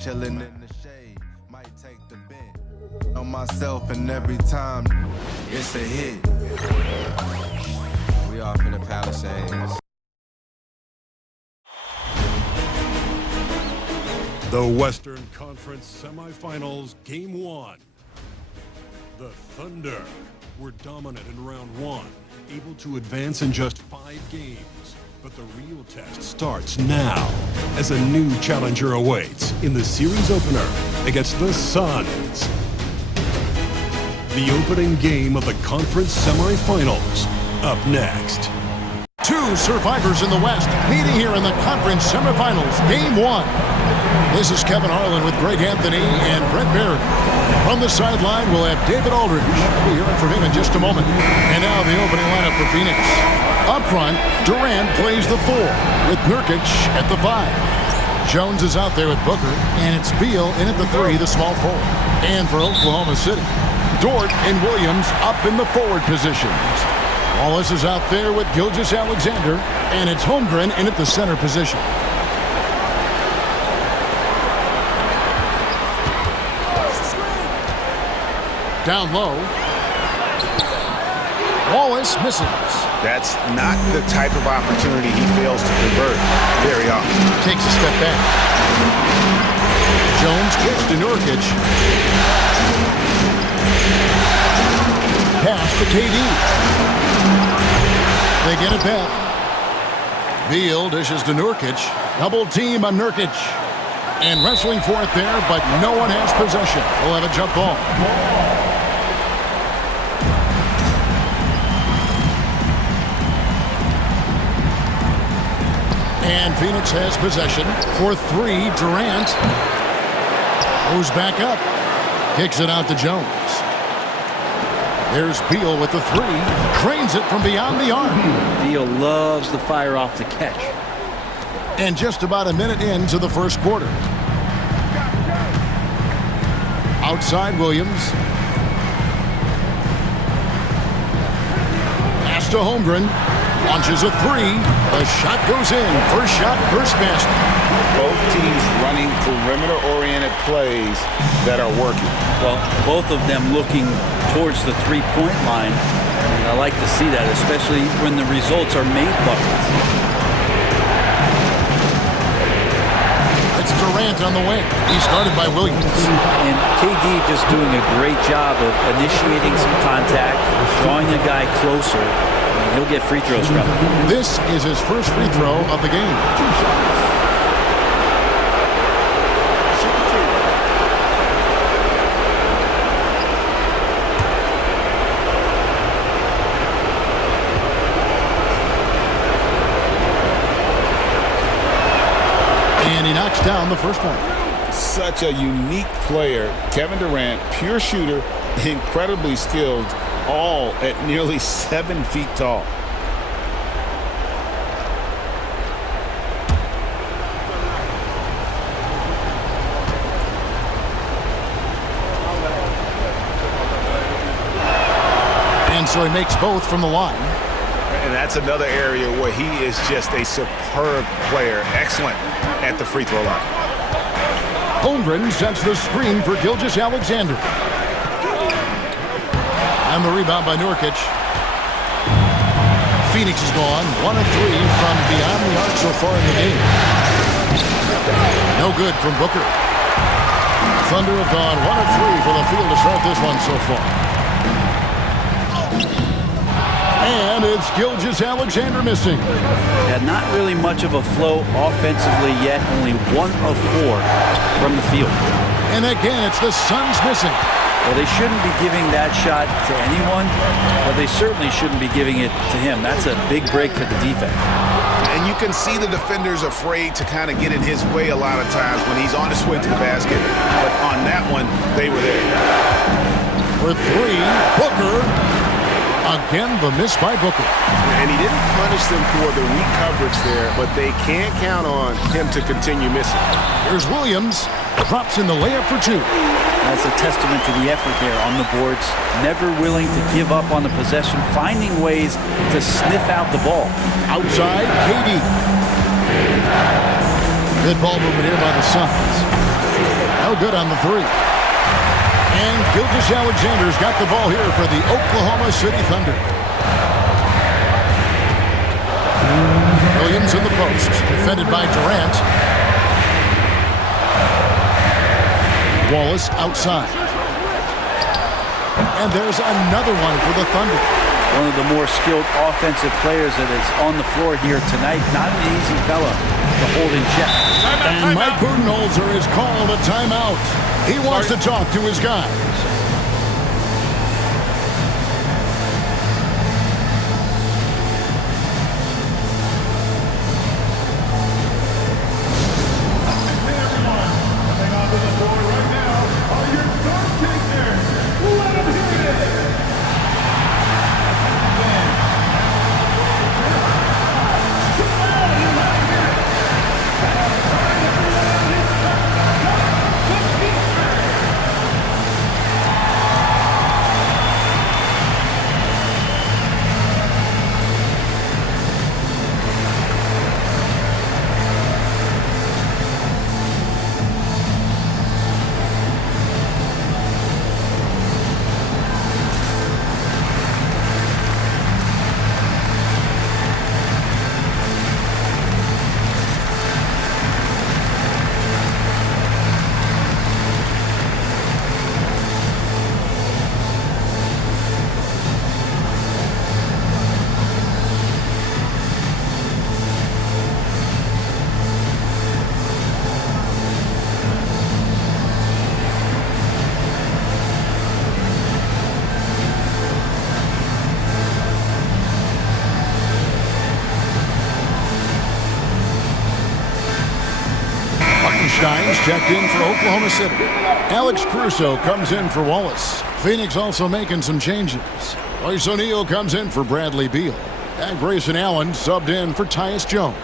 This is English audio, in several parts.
Chilling in the shade, might take the bent on myself, and every time it's a hit. We off in the Palisades. The Western Conference Semifinals, Game 1. The Thunder were dominant in round 1, able to advance in just 5 games. But the real test starts now as a new challenger awaits in the series opener against the Suns. The opening game of the conference semifinals up next. Two survivors in the West meeting here in the conference semifinals, Game 1. This is Kevin Harlan with Greg Anthony and Brent Barry. From the sideline, we'll have David Aldridge. We'll be hearing from him in just a moment. And now the opening lineup for Phoenix. Up front, Durant plays the 4 with Nurkic at the 5. Jones is out there with Booker, and it's Beal in at the 3, the small forward. And for Oklahoma City, Dort and Williams up in the forward positions. Wallace is out there with Gilgeous-Alexander, and it's Holmgren in at the center position. Down low. Wallace misses. That's not the type of opportunity he fails to convert very often. Takes a step back. Jones kicks to Nurkic. Pass to KD. They get it back. Beal dishes to Nurkic. Double team on Nurkic. And wrestling for it there, but no one has possession. We'll have a jump ball. And Phoenix has possession for 3. Durant goes back up. Kicks it out to Jones. There's Beal with the 3. Drains it from beyond the arc. Beal loves to fire off the catch. And just about a minute into the first quarter. Outside Williams. Pass to Holmgren. Launches a 3. The shot goes in. First shot, first basket. Both teams running perimeter-oriented plays that are working. Well, both of them looking towards the three-point line. And I like to see that, especially when the results are made buckets. It's Durant on the wing. He's guarded by Williams. And KD just doing a great job of initiating some contact, drawing the guy closer. He'll get free throws from him. This is his first free throw of the game. And he knocks down the first one. Such a unique player. Kevin Durant, pure shooter, incredibly skilled, all at nearly 7 feet tall. And so he makes both from the line. And that's another area where he is just a superb player. Excellent at the free throw line. Holmgren sets the screen for Gilgeous-Alexander. And the rebound by Nurkic. Phoenix is gone. 1 of 3 from beyond the arc so far in the game. No good from Booker. Thunder have gone 1 of 3 for the field to start this one so far. And it's Gilgeous-Alexander missing. Yeah, not really much of a flow offensively yet. Only 1 of 4 from the field. And again, it's the Suns missing. Well, they shouldn't be giving that shot to anyone, but they certainly shouldn't be giving it to him. That's a big break for the defense. And you can see the defenders afraid to kind of get in his way a lot of times when he's on his way to the basket. But on that one, they were there. For 3, Booker. Again, the miss by Booker. And he didn't punish them for the weak coverage there, but they can't count on him to continue missing. Here's Williams. Drops in the layup for 2. That's a testament to the effort there on the boards. Never willing to give up on the possession, finding ways to sniff out the ball. Outside, KD. Good ball movement here by the Suns. good on the three. And Gilgeous Alexander's got the ball here for the Oklahoma City Thunder. Williams in the post, defended by Durant. Wallace outside. And there's another one for the Thunder. One of the more skilled offensive players that is on the floor here tonight. Not an easy fella to hold in check. And Mike Budenholzer has called a timeout. He wants to talk to his guys. Stein's checked in for Oklahoma City. Alex Caruso comes in for Wallace. Phoenix also making some changes. Royce O'Neal comes in for Bradley Beal. And Grayson Allen subbed in for Tyus Jones.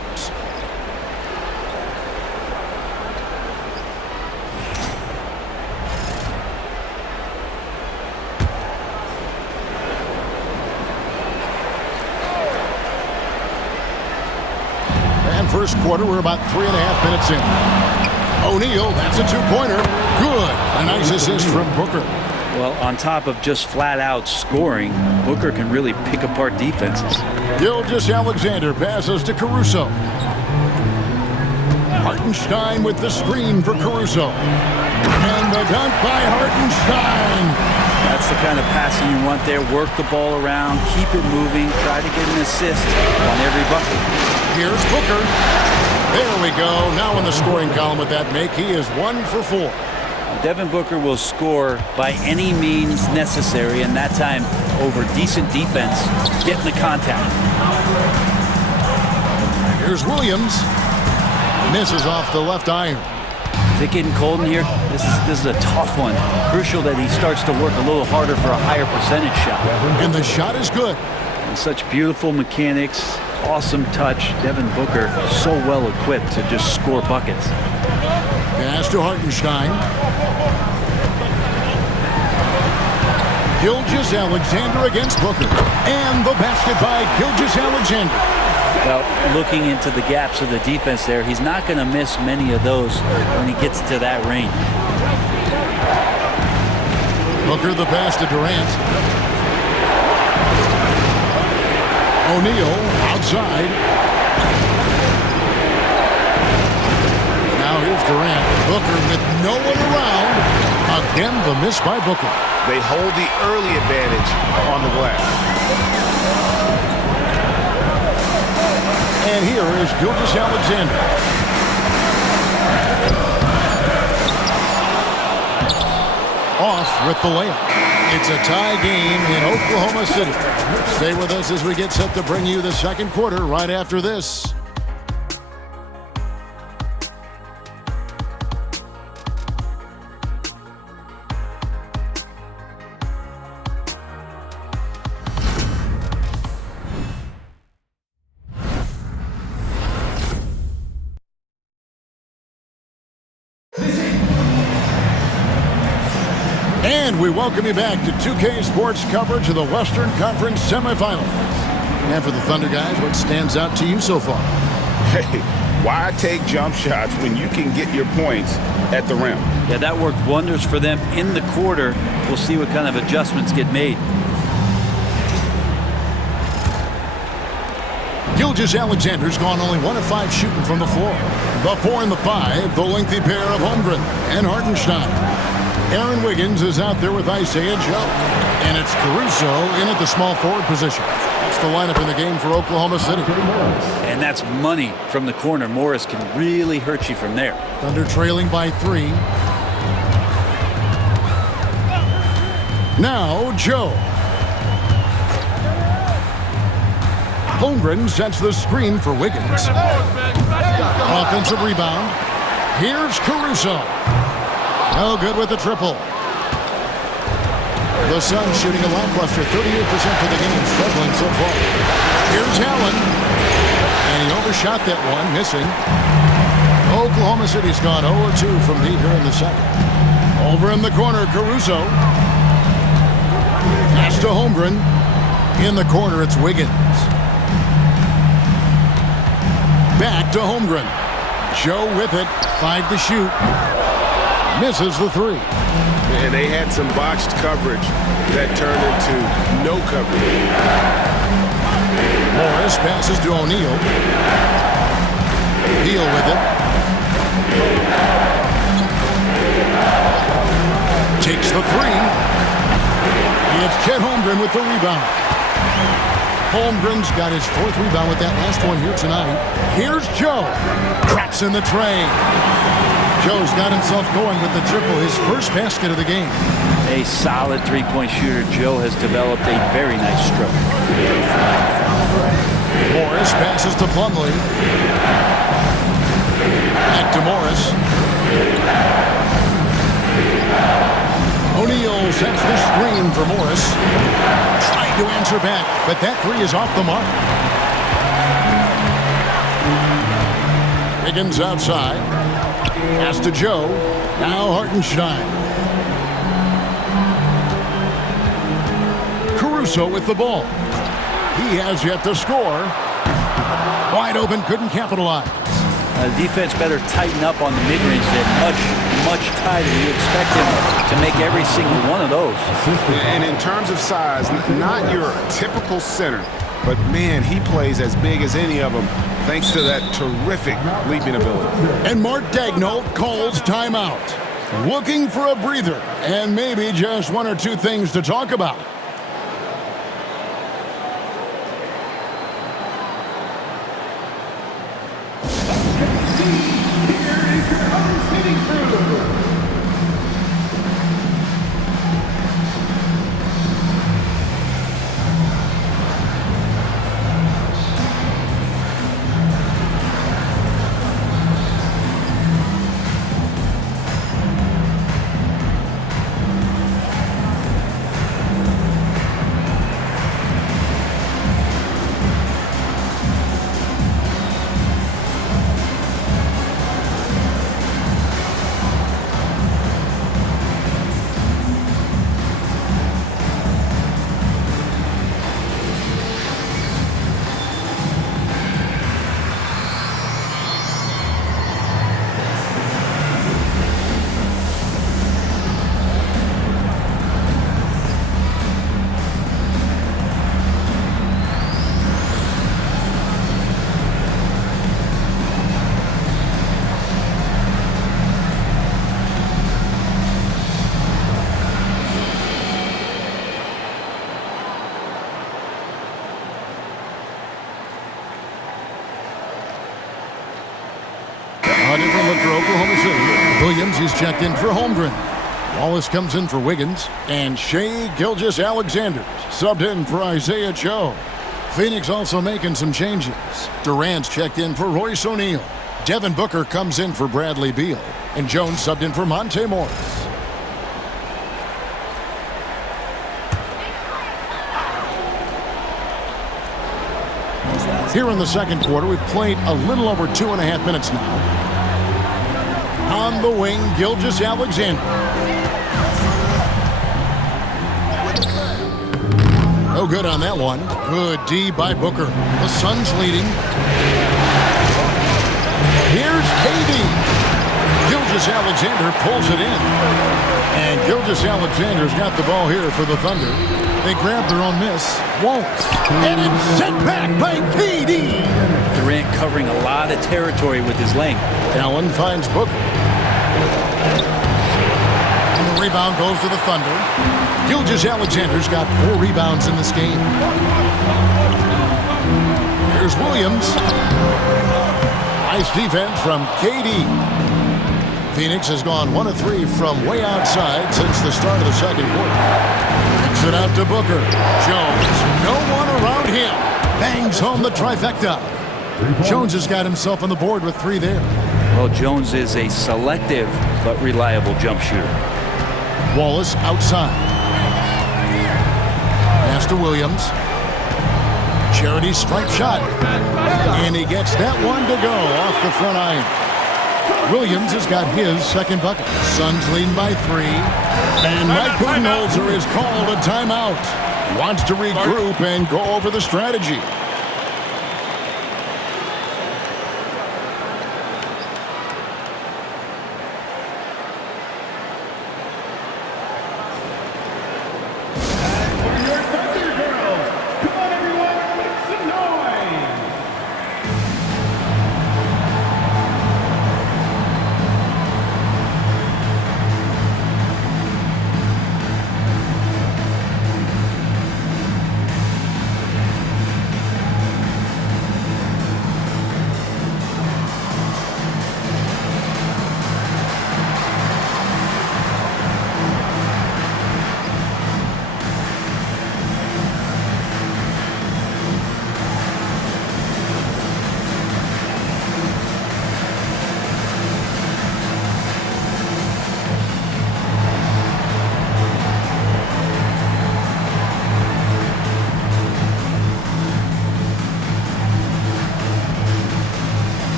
And first quarter, we're about 3.5 minutes in. O'Neal, that's a two-pointer. Good. A nice assist from Booker. Well, on top of just flat-out scoring, Booker can really pick apart defenses. Gilgeous Alexander passes to Caruso. Hartenstein with the screen for Caruso. And the dunk by Hartenstein. That's the kind of passing you want there. Work the ball around, keep it moving, try to get an assist on every bucket. Here's Booker. There we go. Now in the scoring column with that make, he is 1 for 4. Devin Booker will score by any means necessary, and that time over decent defense, getting the contact. Here's Williams. Misses off the left iron. Is it getting cold in here? This is a tough one. Crucial that he starts to work a little harder for a higher percentage shot. And the shot is good. And such beautiful mechanics, awesome touch. Devin Booker so well equipped to just score buckets. Pass to Hartenstein. Gilgeous Alexander against Booker. And the basket by Gilgeous Alexander. Well, looking into the gaps of the defense there, he's not going to miss many of those when he gets to that range. Booker the pass to Durant. O'Neal outside. Now here's Durant. Booker with no one around. Again, the miss by Booker. They hold the early advantage on the glass. And here is Gilgeous Alexander. Off with the layup. It's a tie game in Oklahoma City. Stay with us as we get set to bring you the second quarter right after this. And we welcome you back to 2K Sports coverage of the Western Conference semifinals. And for the Thunder guys, what stands out to you so far? Hey, why take jump shots when you can get your points at the rim. Yeah, that worked wonders for them in the quarter. We'll see what kind of adjustments get made. Gilgeous-Alexander's gone only 1 of 5 shooting from the floor. The 4 and the 5, the lengthy pair of Holmgren and Hartenstein. Aaron Wiggins is out there with Isaiah Joe. And it's Caruso in at the small forward position. That's the lineup in the game for Oklahoma City. And that's money from the corner. Morris can really hurt you from there. Thunder trailing by 3. Now Joe. Holmgren sets the screen for Wiggins. Offensive rebound. Here's Caruso. No good with the triple. The Suns shooting a lackluster 38% for the game, struggling so far. Here's Allen. And he overshot that one, missing. Oklahoma City's gone 0-2 from deep here in the second. Over in the corner, Caruso. Pass to Holmgren. In the corner, it's Wiggins. Back to Holmgren. Joe with it. 5 to shoot. Misses the 3. And they had some botched coverage that turned into no coverage. Morris passes to O'Neal. Beal with it. Takes the 3. It's Chet Holmgren with the rebound. Holmgren's got his 4th rebound with that last one here tonight. Here's Joe. Drops in the tray. Joe's got himself going with the triple, his first basket of the game. A solid three-point shooter. Joe has developed a very nice stroke. Morris passes to Plumlee. Back to Morris. O'Neal sets the screen for Morris. Trying to answer back, but that 3 is off the mark. Wiggins outside. Pass to Joe. Now Hartenstein. Caruso with the ball. He has yet to score. Wide open, couldn't capitalize. Defense better tighten up on the mid-range. They're much tighter. You expect him to make every single one of those. And in terms of size, not your typical center, but man, he plays as big as any of them thanks to that terrific leaping ability. And Mark Daigneault calls timeout. Looking for a breather and maybe just 1 or 2 things to talk about. A different look for Oklahoma City. Williams is checked in for Holmgren. Wallace comes in for Wiggins. And Shai Gilgeous-Alexander subbed in for Isaiah Joe. Phoenix also making some changes. Durant's checked in for Royce O'Neal. Devin Booker comes in for Bradley Beal. And Jones subbed in for Monte Morris. Here in the second quarter, we've played a little over 2.5 minutes now. On the wing, Gilgeous-Alexander. No good on that one. Good D by Booker. The Suns leading. Here's KD. Gilgeous-Alexander pulls it in. And Gilgeous-Alexander's got the ball here for the Thunder. They grab their own miss. Won't. And it's sent back by KD. Durant covering a lot of territory with his length. Allen finds Booker. And the rebound goes to the Thunder. Gilgeous-Alexander's got 4 rebounds in this game. Here's Williams. Nice defense from KD. Phoenix has gone 1 of 3 from way outside since the start of the second quarter. Kicks it out to Booker. Jones, no one around him. Bangs home the trifecta. Jones has got himself on the board with 3 there. Well, Jones is a selective but reliable jump shooter. Wallace outside. Pass to Williams. Charity stripe shot. And he gets that one to go off the front iron. Williams has got his second bucket. Suns leading by 3. And Mike Budenholzer is called a timeout. Wants to regroup and go over the strategy.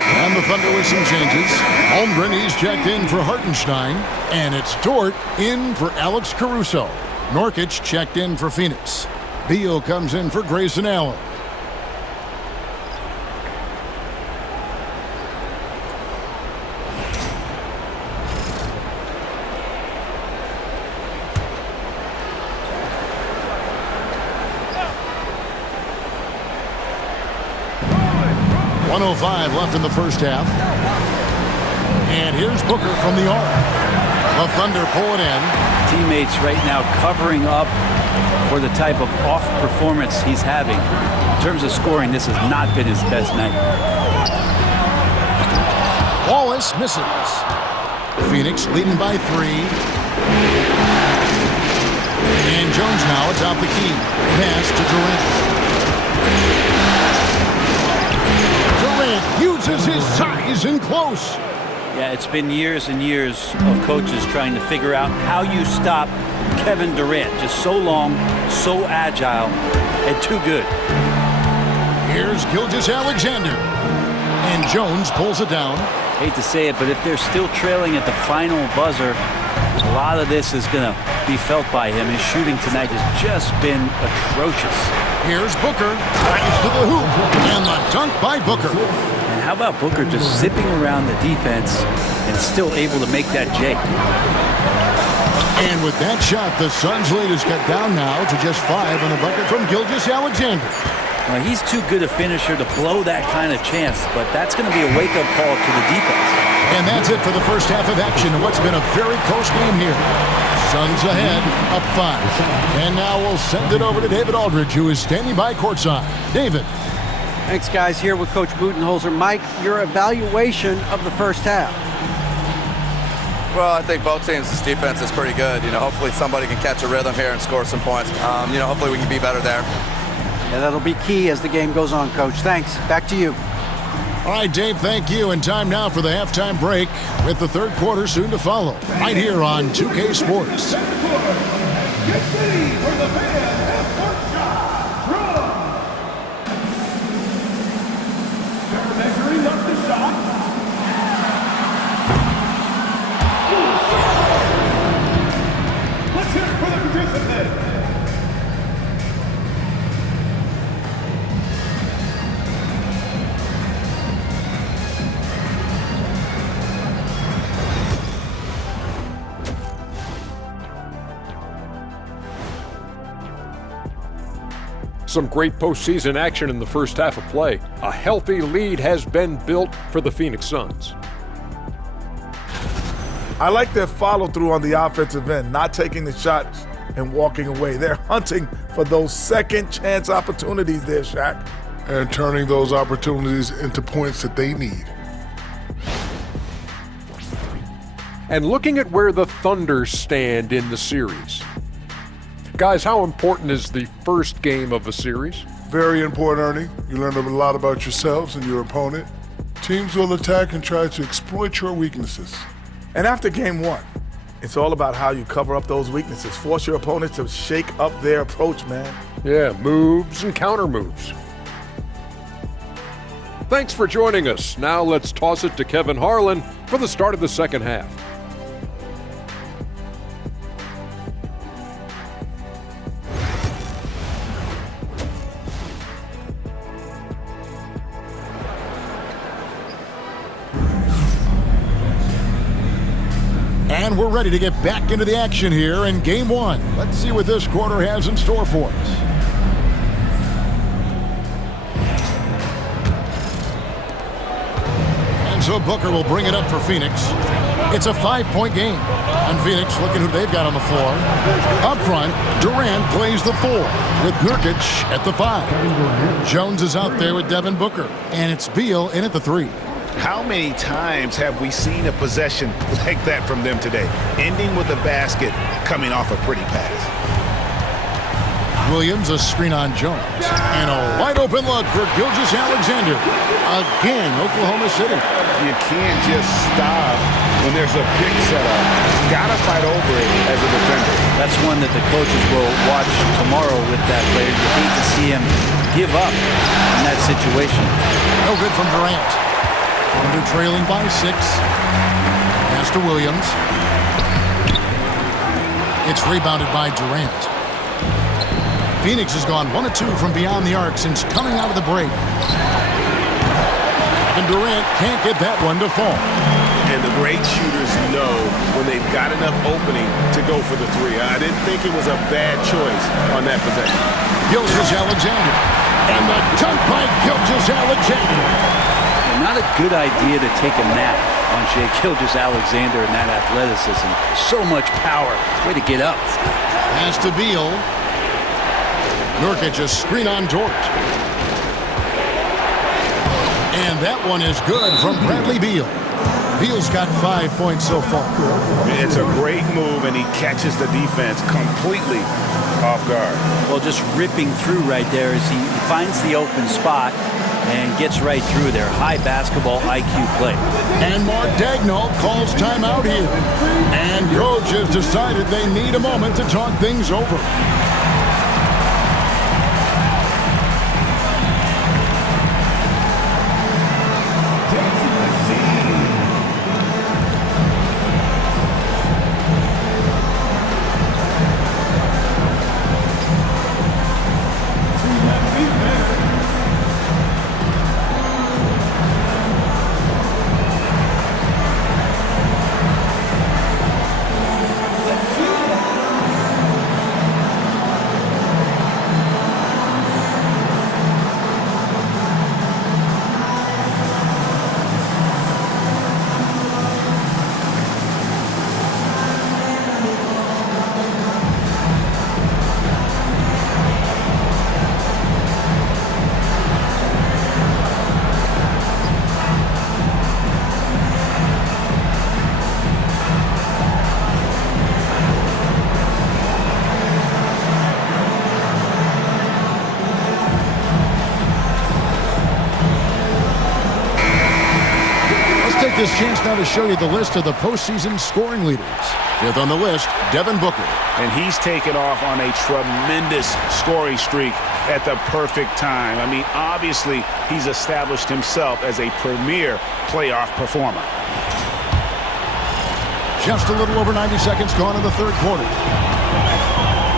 And the Thunder with some changes. Holmgren, he's checked in for Hartenstein. And it's Dort in for Alex Caruso. Nurkic checked in for Phoenix. Beal comes in for Grayson Allen. .105 left in the first half. And here's Booker from the arc. The Thunder pull it in. Teammates right now covering up for the type of off performance he's having. In terms of scoring, this has not been his best night. Wallace misses. Phoenix leading by 3. And Jones now atop the key. Pass to Durant. Durant uses his size in close. Yeah, it's been years and years of coaches trying to figure out how you stop Kevin Durant. Just so long, so agile, and too good. Here's Gilgeous-Alexander. And Jones pulls it down. Hate to say it, but if they're still trailing at the final buzzer, a lot of this is going to be felt by him. His shooting tonight has just been atrocious. Here's Booker. Drives to the hoop. And the dunk by Booker. And how about Booker just zipping around the defense and still able to make that J? And with that shot, the Suns' lead is cut down now to just 5 on the bucket from Gilgeous-Alexander. Well, he's too good a finisher to blow that kind of chance, but that's going to be a wake-up call to the defense. And that's it for the first half of action in what's been a very close game here. Suns ahead, up 5. And now we'll send it over to David Aldridge, who is standing by courtside. David. Thanks, guys. Here with Coach Budenholzer. Mike, your evaluation of the first half. Well, I think both teams' defense is pretty good. Hopefully somebody can catch a rhythm here and score some points. Hopefully we can be better there. Yeah, that'll be key as the game goes on, Coach. Thanks. Back to you. All right, Dave, thank you. And time now for the halftime break with the third quarter soon to follow. Right here on 2K Sports. Get ready for the fan half Some great postseason action in the first half of play. A healthy lead has been built for the Phoenix Suns. I like their follow-through on the offensive end, not taking the shots and walking away. They're hunting for those second chance opportunities there, Shaq. And turning those opportunities into points that they need. And looking at where the Thunder stand in the series. Guys, how important is the first game of a series? Very important, Ernie. You learn a lot about yourselves and your opponent. Teams will attack and try to exploit your weaknesses. And after game one, it's all about how you cover up those weaknesses. Force your opponent to shake up their approach, man. Yeah, moves and counter moves. Thanks for joining us. Now let's toss it to Kevin Harlan for the start of the second half. And we're ready to get back into the action here in game one. Let's see what this quarter has in store for us. And so Booker will bring it up for Phoenix. It's a 5-point game. And Phoenix looking who they've got on the floor. Up front, Durant plays the 4 with Nurkic at the 5. Jones is out there with Devin Booker. And it's Beal in at the 3. How many times have we seen a possession like that from them today, ending with a basket coming off a pretty pass? Williams, a screen on Jones. And a wide-open look for Gilgeous-Alexander. Again, Oklahoma City. You can't just stop when there's a big setup. Gotta fight over it as a defender. That's one that the coaches will watch tomorrow with that player. You hate to see him give up in that situation. No good from Durant. Under trailing by 6. Pass to Williams. It's rebounded by Durant. Phoenix has gone 1 of 2 from beyond the arc since coming out of the break. And Durant can't get that one to fall. And the great shooters know when they've got enough opening to go for the 3. I didn't think it was a bad choice on that possession. Gilgeous-Alexander. And the dunk by Gilgeous-Alexander. Not a good idea to take a nap on Shai Gilgeous-Alexander and that athleticism. So much power. Way to get up. Pass to Beal. Nurkic a screen on Dort. And that one is good from Bradley Beal. Beal's got 5 points so far. It's a great move, and he catches the defense completely off guard. Well, just ripping through right there as he finds the open spot and gets right through there. High basketball IQ play. And Mark Daigneault calls timeout here. And coach has decided they need a moment to talk things over. This chance now to show you the list of the postseason scoring leaders. 5th on the list, Devin Booker. And he's taken off on a tremendous scoring streak at the perfect time. I mean, obviously, he's established himself as a premier playoff performer. Just a little over 90 seconds gone in the third quarter.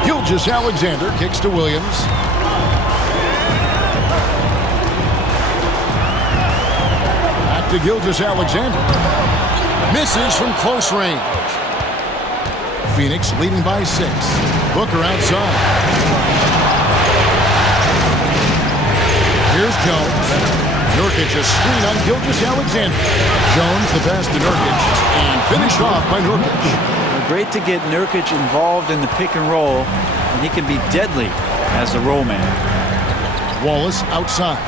Gilgeous-Alexander kicks to Williams. To Gilgeous-Alexander. Misses from close range. Phoenix leading by 6. Booker outside. Jones. Nurkic a screen on Gilgeous-Alexander. Jones the pass to Nurkic and finished off by Nurkic. Great to get Nurkic involved in the pick and roll, and he can be deadly as the roll man. Wallace outside.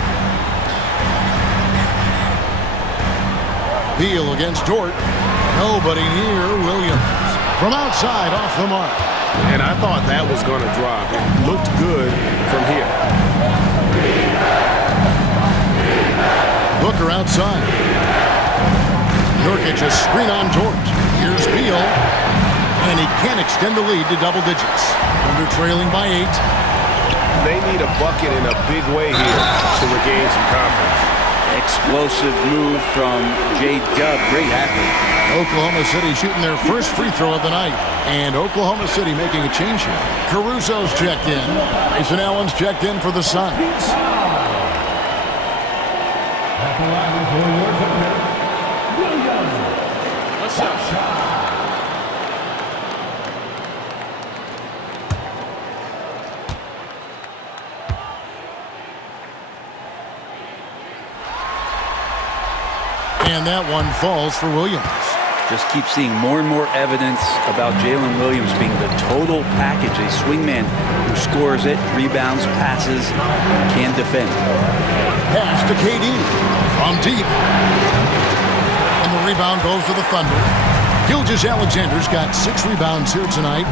Beal against Dort. Nobody near Williams. From outside, off the mark. And I thought that was going to drop. It looked good from here. Booker outside. Nurkic a screen on Dort. Here's Beal. And he can't extend the lead to double digits. Under trailing by 8. They need a bucket in a big way here to regain some confidence. Explosive move from J-Dub. Great athlete. Oklahoma City shooting their first free throw of the night. And Oklahoma City making a change here. Caruso's checked in. Mason Allen's checked in for the Suns. What's up? And that one falls for Williams. Just keep seeing more and more evidence about Jalen Williams being the total package, a swingman who scores it, rebounds, passes, and can defend. Pass to KD from deep. And the rebound goes to the Thunder. Gilgeous-Alexander's got 6 rebounds here tonight.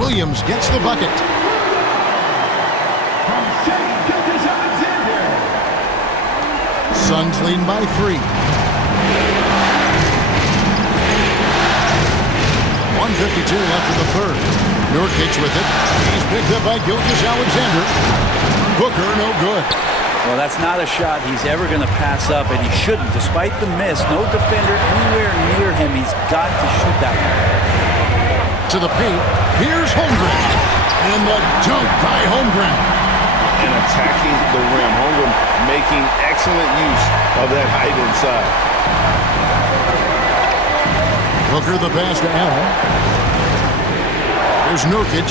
Williams gets the bucket. Suns lead by 3. 1:52 left in the third. Nurkic with it. He's picked up by Gilgeous-Alexander. Booker, no good. Well, that's not a shot he's ever going to pass up, and he shouldn't. Despite the miss, no defender anywhere near him. He's got to shoot that one. To the paint. Here's Holmgren. And the dunk by Holmgren. And attacking the rim. Holmgren making excellent use of that height inside. Booker the pass to Allen. There's Nurkic.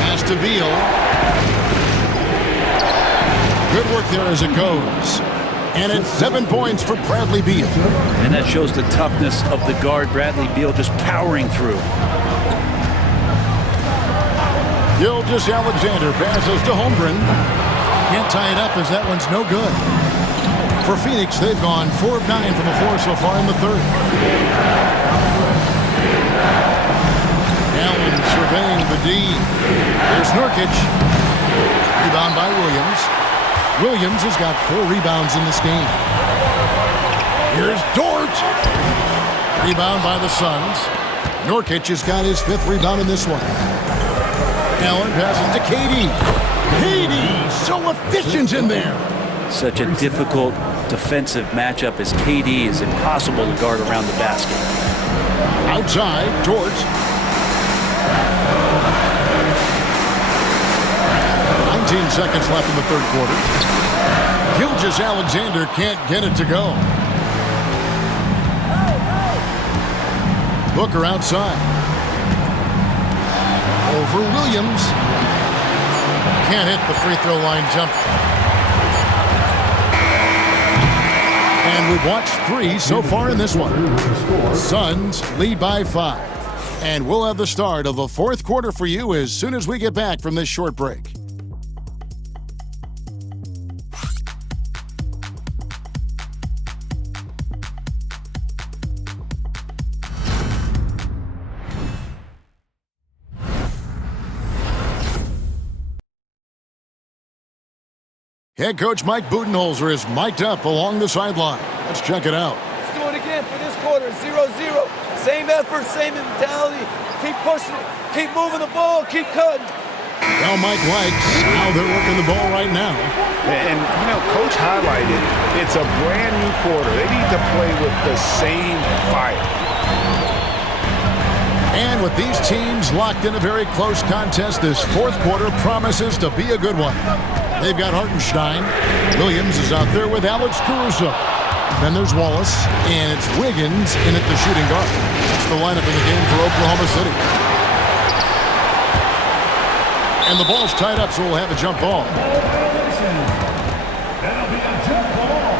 Pass to Beal. Good work there as it goes. And it's 7 points for Bradley Beal. And that shows the toughness of the guard, Bradley Beal, just powering through. Gilgeous-Alexander passes to Holmgren. Can't tie it up as that one's no good. For Phoenix, they've gone 4 of 9 from the floor so far in the third. Allen surveying the D. There's Nurkic. Rebound by Williams. Williams has got 4 rebounds in this game. Here's Dort. Rebound by the Suns. Nurkic has got his 5th rebound in this one. Allen passes to KD. KD, so efficient in there. Such a difficult defensive matchup as KD is impossible to guard around the basket. Outside, Dort. 19 seconds left in the third quarter. Gilgeous-Alexander can't get it to go. Booker outside. Over Williams. Can't hit the free throw line jump. And we've watched 3 so far in this one. Suns lead by 5. And we'll have the start of the 4th quarter for you as soon as we get back from this short break. Head coach Mike Budenholzer is mic'd up along the sideline. Let's check it out. Let's do it again for this quarter. 0-0. Same effort, same mentality. Keep pushing it. Keep moving the ball. Keep cutting. Well, Mike likes how they're working the ball right now. And, you know, Coach highlighted it's a brand new quarter. They need to play with the same fire. And with these teams locked in a very close contest, this 4th quarter promises to be a good one. They've got Hartenstein. Williams is out there with Alex Caruso. Then there's Wallace, and it's Wiggins in at the shooting guard. That's the lineup in the game for Oklahoma City. And the ball's tied up, so we'll have a jump ball. That'll be a jump ball.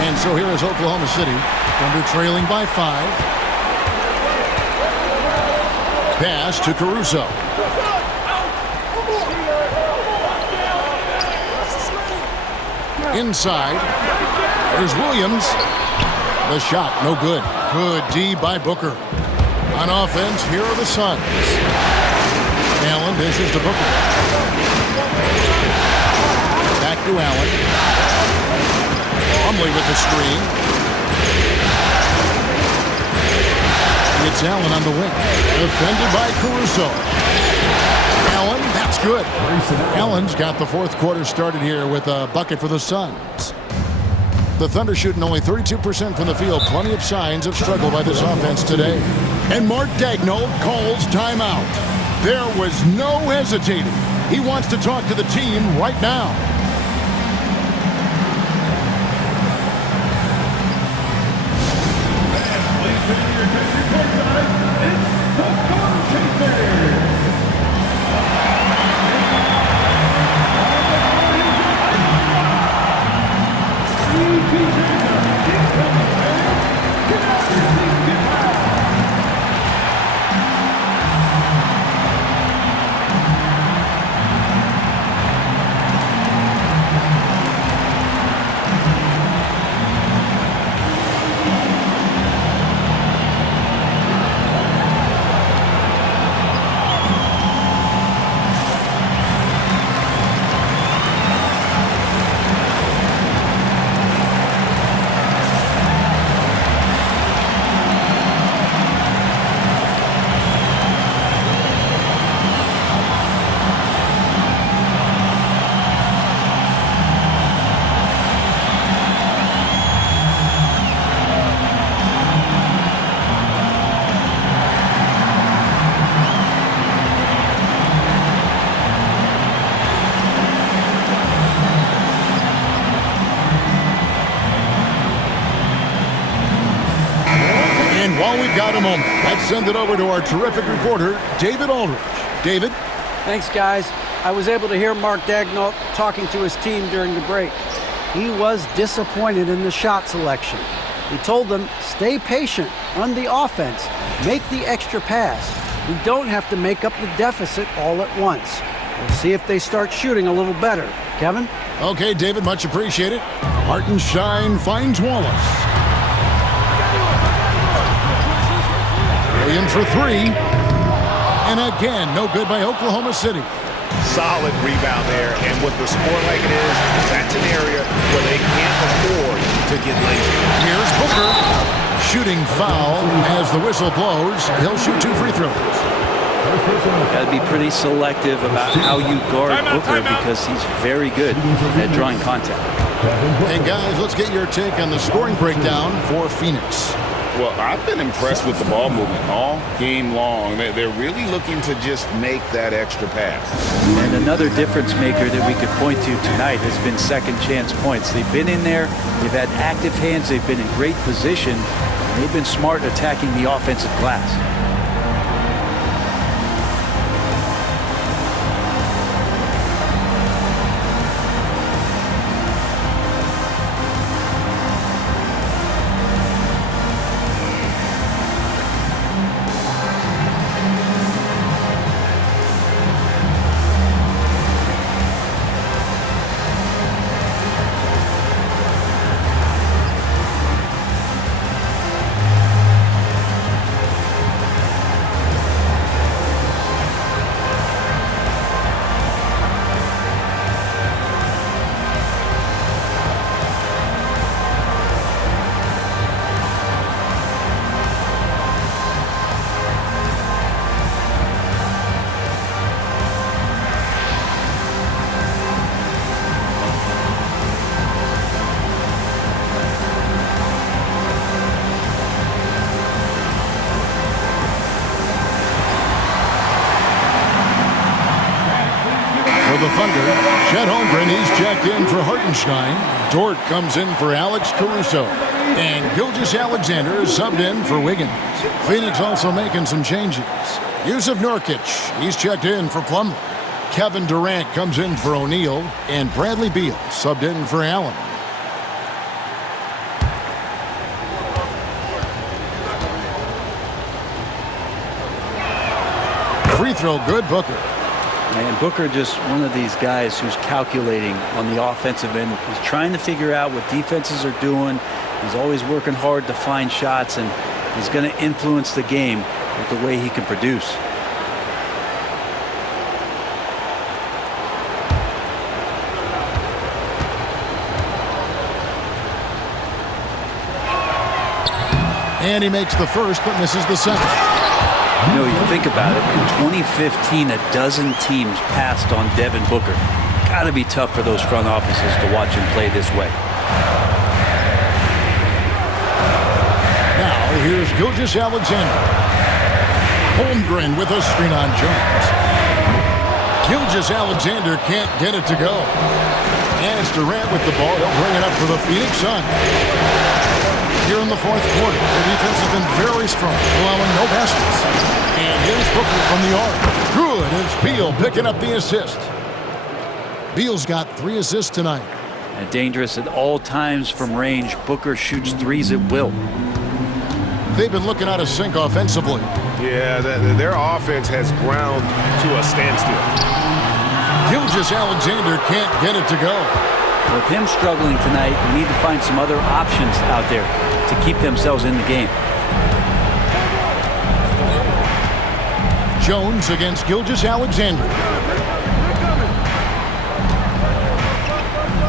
And so here is Oklahoma City. Thunder trailing by 5. Pass to Caruso. Inside. There's Williams. The shot, no good. Good D by Booker. On offense, here are the Suns. Allen dishes to Booker. Back to Allen. Plumlee with the screen. It's Allen on the wing. Defended by Caruso. Allen, that's good. Allen's got the fourth quarter started here with a bucket for the Suns. The Thunder shooting only 32% from the field. Plenty of signs of struggle by this offense today. And Mark Daigneault calls timeout. There was no hesitating. He wants to talk to the team right now. While we've got a moment, let's send it over to our terrific reporter, David Aldridge. David? Thanks, guys. I was able to hear Mark Daigneault talking to his team during the break. He was disappointed in the shot selection. He told them, stay patient, run the offense, make the extra pass. We don't have to make up the deficit all at once. We'll see if they start shooting a little better. Kevin? Okay, David, much appreciated. Hartenstein finds Wallace. Williams for 3. And again, no good by Oklahoma City. Solid rebound there, and with the score like it is, that's an area where they can't afford to get lazy. Here's Booker. Shooting foul as the whistle blows. He'll shoot 2 free throws. Got to be pretty selective about how you guard Booker because he's very good at drawing contact. And guys, let's get your take on the scoring breakdown for Phoenix. Well, I've been impressed with the ball movement all game long. They're really looking to just make that extra pass. And another difference maker that we could point to tonight has been second chance points. They've been in there, they've had active hands, they've been in great position, and they've been smart attacking the offensive glass. Thunder. Chet Holmgren, he's checked in for Hartenstein. Dort comes in for Alex Caruso. And Gilgeous-Alexander is subbed in for Wiggins. Phoenix also making some changes. Yusuf Nurkic, he's checked in for Plumlee. Kevin Durant comes in for O'Neal. And Bradley Beal subbed in for Allen. Free throw good, Booker. And Booker just one of these guys who's calculating on the offensive end. He's trying to figure out what defenses are doing. He's always working hard to find shots, and he's going to influence the game with the way he can produce. And he makes the first, but misses the second. You know, you think about it, in 2015, a dozen teams passed on Devin Booker. Got to be tough for those front offices to watch him play this way. Now, here's Gilgeous-Alexander. Holmgren with a screen on Jones. Gilgeous-Alexander can't get it to go. And it's Durant with the ball. He'll bring it up for the Phoenix Suns. Here in the fourth quarter, the defense has been very strong, allowing no baskets. And here's Booker from the arc. Good, it's Beal picking up the assist. Beal's got 3 assists tonight. And dangerous at all times from range. Booker shoots threes at will. They've been looking out of sync offensively. Yeah, their offense has ground to a standstill. Gilgeous-Alexander can't get it to go. With him struggling tonight, we need to find some other options out there to keep themselves in the game. Jones against Gilgeous-Alexander.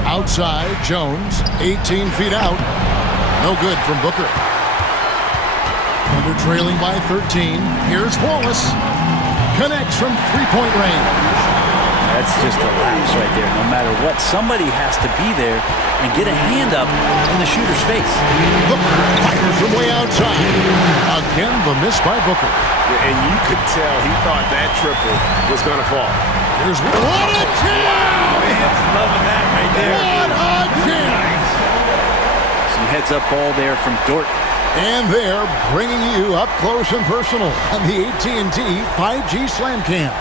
Outside, Jones, 18 feet out. No good from Booker. Thunder trailing by 13. Here's Wallace. Connects from three-point range. That's just a lapse right there. No matter what, somebody has to be there and get a hand up in the shooter's face. Booker fires from way outside. Again, the miss by Booker. And you could tell he thought that triple was going to fall. Here's what a jam! Loving that right there. What a jam! Some heads-up ball there from Dort. And they're bringing you up close and personal on the AT&T 5G Slam Cam.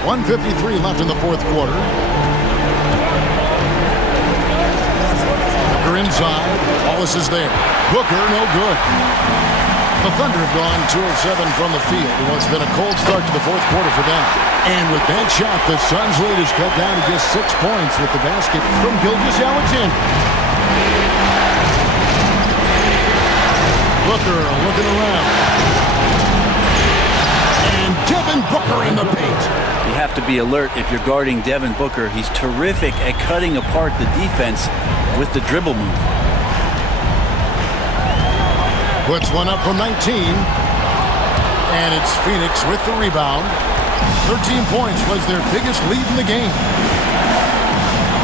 1:53 left in the fourth quarter. Booker inside. Wallace is there. Booker, no good. The Thunder have gone 2 of 7 from the field in what's been a cold start to the fourth quarter for them. And with that shot, the Suns' lead is cut down to just 6 points with the basket from Gilgeous-Alexander. Booker looking around. And Devin Booker in the paint. You have to be alert if you're guarding Devin Booker. He's terrific at cutting apart the defense with the dribble move. Puts one up from 19. And it's Phoenix with the rebound. 13 points was their biggest lead in the game.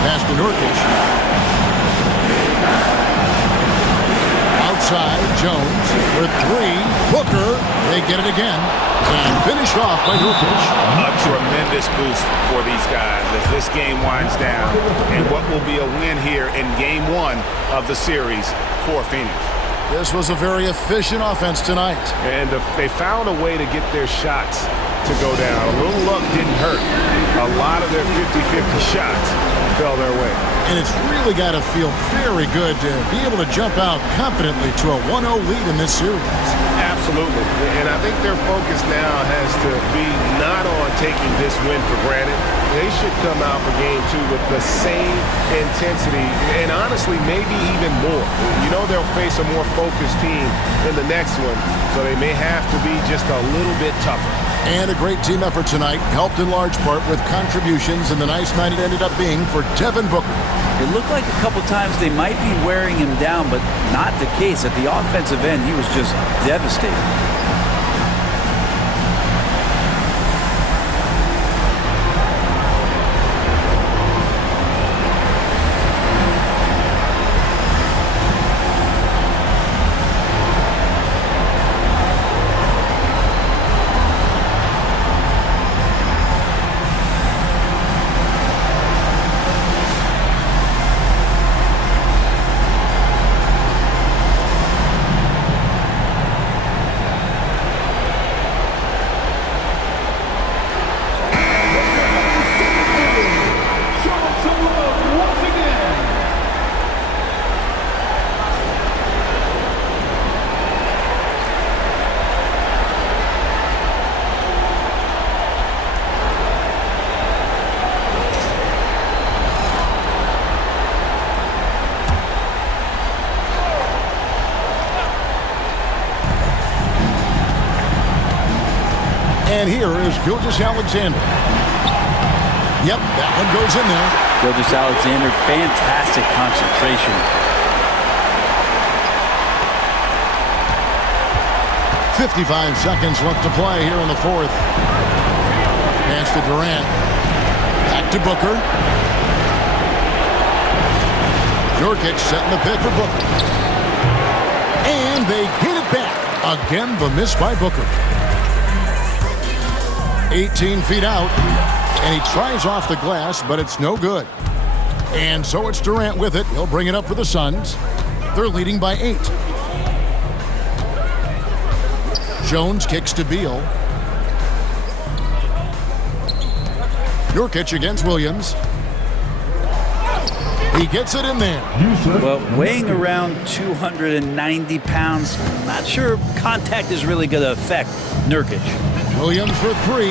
Pass to Nurkic. Outside, Jones with 3. Booker, they get it again. And finished off by Nurkic. A tremendous boost for these guys as this game winds down. And what will be a win here in game 1 of the series for Phoenix. This was a very efficient offense tonight. And they found a way to get their shots to go down. A little luck didn't hurt. A lot of their 50-50 shots fell their way. And it's really got to feel very good to be able to jump out confidently to a 1-0 lead in this series. Absolutely. And I think their focus now has to be not on taking this win for granted. They should come out for game 2 with the same intensity and honestly maybe even more. You know they'll face a more focused team in the next one, so they may have to be just a little bit tougher. And a great team effort tonight, helped in large part with contributions, and the nice night it ended up being for Devin Booker. It looked like a couple times they might be wearing him down, but not the case. At the offensive end, he was just devastating. And here is Gilgeous-Alexander. Yep, that one goes in there. Gilgeous-Alexander, fantastic concentration. 55 seconds left to play here in the fourth. Pass to Durant. Back to Booker. Nurkic setting the pick for Booker. And they get it back. Again, the miss by Booker. 18 feet out. And he tries off the glass, but it's no good. And so it's Durant with it. He'll bring it up for the Suns. They're leading by 8. Jones kicks to Beal. Nurkic against Williams. He gets it in there. Well, weighing around 290 pounds, not sure contact is really going to affect Nurkic. Williams for 3.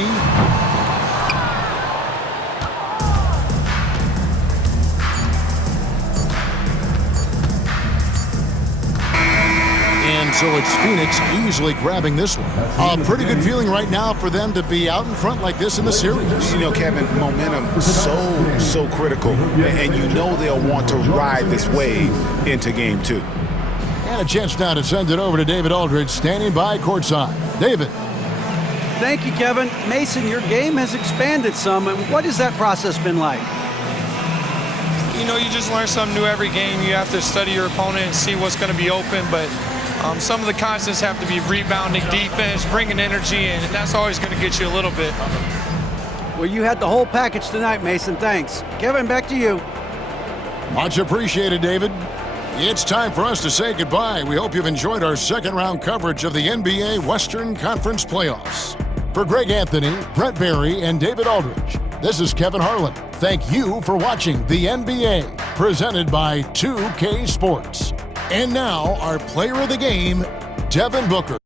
And so it's Phoenix easily grabbing this one. A pretty good feeling right now for them to be out in front like this in the series. You know, Kevin, momentum so critical, and you know they'll want to ride this wave into game 2. And a chance now to send it over to David Aldridge, standing by courtside. David. Thank you, Kevin. Mason, your game has expanded some. What has that process been like? You know, you just learn something new every game. You have to study your opponent and see what's going to be open, but some of the constants have to be rebounding, defense, bringing energy, and that's always going to get you a little bit. Well, you had the whole package tonight, Mason. Thanks. Kevin, back to you. Much appreciated, David. It's time for us to say goodbye. We hope you've enjoyed our second-round coverage of the NBA Western Conference Playoffs. For Greg Anthony, Brett Barry, and David Aldridge, this is Kevin Harlan. Thank you for watching the NBA, presented by 2K Sports. And now, our player of the game, Devin Booker.